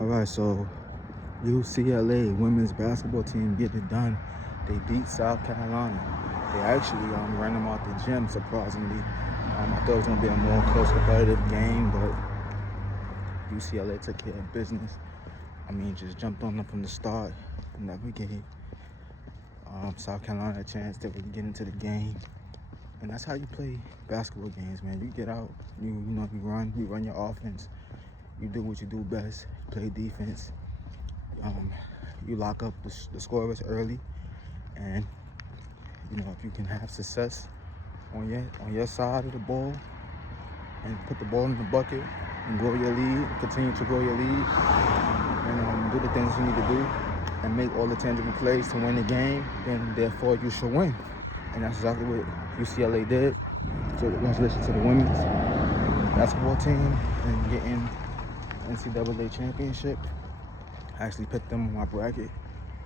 All right, so UCLA women's basketball team get it done. They beat South Carolina. They actually ran them out the gym, surprisingly. I thought it was going to be a more close competitive game, but UCLA took care of business. I mean, just jumped on them from the start. Never gave South Carolina a chance to really get into the game. And that's how you play basketball games, man. You get out, you run your offense. You do what you do best. You play defense. You lock up the scorers early, and if you can have success on your side of the ball and put the ball in the bucket and grow your lead, continue to grow your lead, and do the things you need to do and make all the tangible plays to win the game, then therefore you should win. And that's exactly what UCLA did. So congratulations to the women's basketball team and getting NCAA championship. I actually picked them on my bracket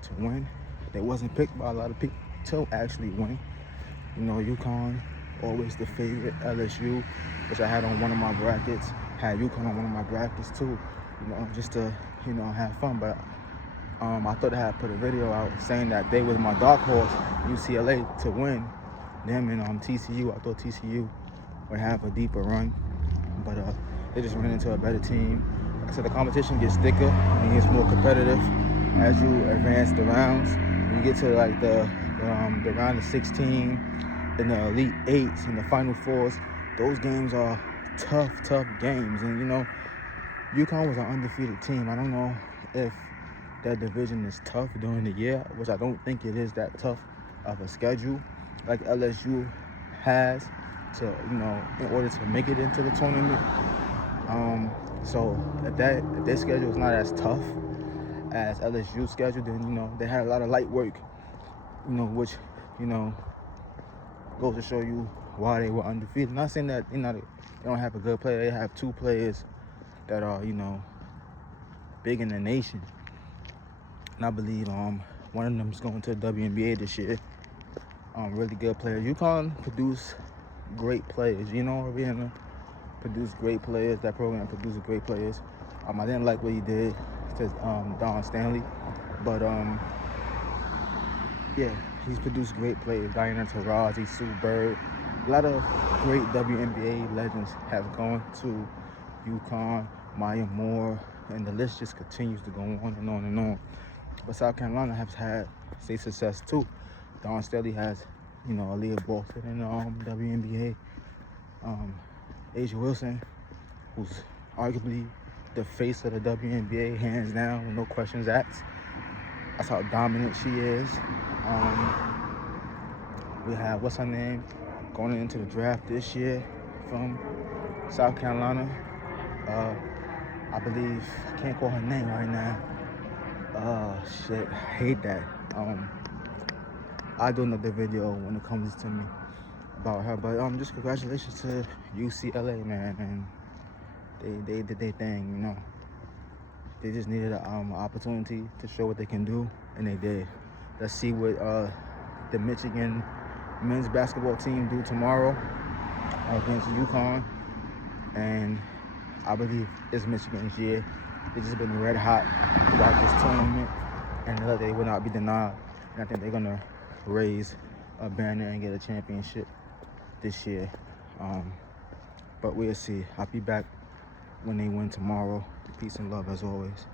to win. They wasn't picked by a lot of people to actually win. UConn, always the favorite. LSU, which I had on one of my brackets, had UConn on one of my brackets too, just to, have fun. But I thought I had put a video out saying that they was my dark horse, UCLA, to win. Them and TCU, I thought TCU would have a deeper run, but they just ran into a better team. Like I said, the competition gets thicker and it gets more competitive as you advance the rounds. When you get to like the round of 16 and the Elite Eights and the Final Fours, those games are tough games. And UConn was an undefeated team. I don't know if that division is tough during the year, which I don't think it is that tough of a schedule like LSU has to, in order to make it into the tournament. So if their schedule is not as tough as LSU's schedule, then they had a lot of light work, which goes to show you why they were undefeated. Not saying that they don't have a good player. They have two players that are big in the nation, and I believe one of them is going to the WNBA this year. Really good players. UConn produce great players. Rihanna produced great players. That program produced great players. I didn't like what he did to Don Stanley, but yeah, he's produced great players. Diana Taurasi, Sue Bird, a lot of great WNBA legends have gone to UConn. Maya Moore, and the list just continues to go on and on and on. But South Carolina has had success too. Don Stanley has, Aaliyah Boston in the WNBA. A'ja Wilson, who's arguably the face of the WNBA, hands down, with no questions asked. That's how dominant she is. We have, what's her name, going into the draft this year from South Carolina. I believe, I can't call her name right now. Shit, I hate that. I'll do another video when it comes to me about her. But just congratulations to UCLA, man, and they did their thing. They just needed an opportunity to show what they can do, and they did. Let's see what the Michigan men's basketball team do tomorrow against UConn. And I believe it's Michigan's year. They've just been red hot throughout this tournament, and they will not be denied. And I think they're gonna raise a banner and get a championship this year. But we'll see. I'll be back when they win tomorrow. Peace and love as always.